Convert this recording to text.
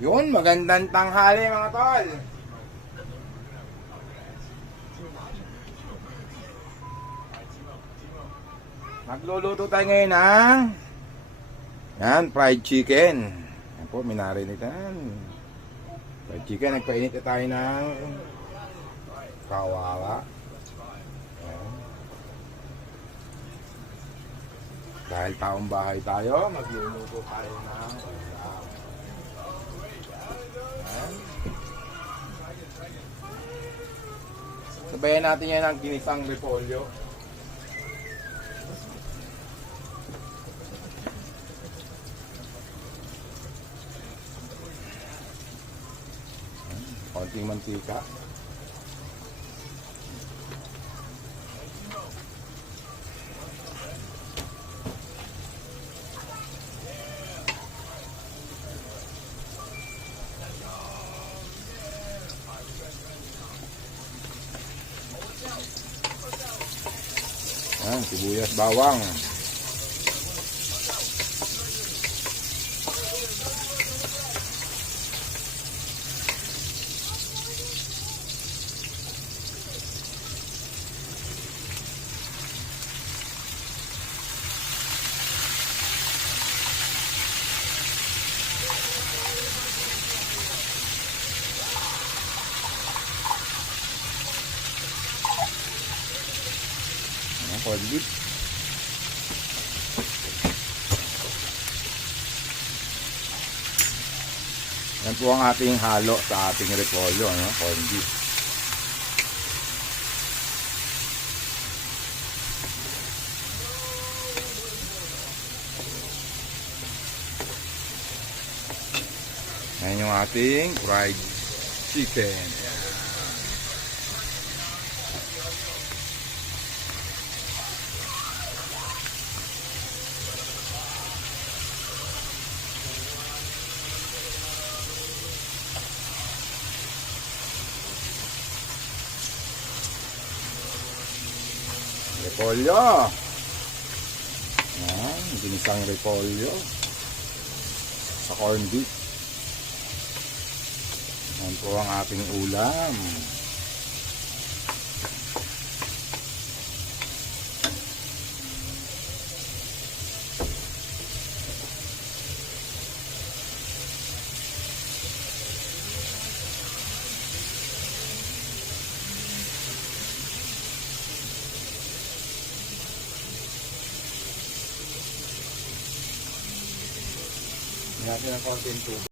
Yun, magandang tanghali mga tol. Magluluto tayo ngayon ng yan, fried chicken. Yan po, minarinitan. Fried chicken, nagpainit na tayo ng kawawa. Yan. Dahil taong bahay tayo, magluluto tayo ng ulam. Yan. Sabayan natin yan ng ginisang repolyo. Konting mantika. Yan, sibuyas, bawang. Corned beef. Yan po ang ating halo sa ating repolyo, corned beef. Yan yung ating fried chicken. Repolyo. Yan, ginisang repolyo sa corned beef. Yan po ang ating ulam. Natin ang konting tubig.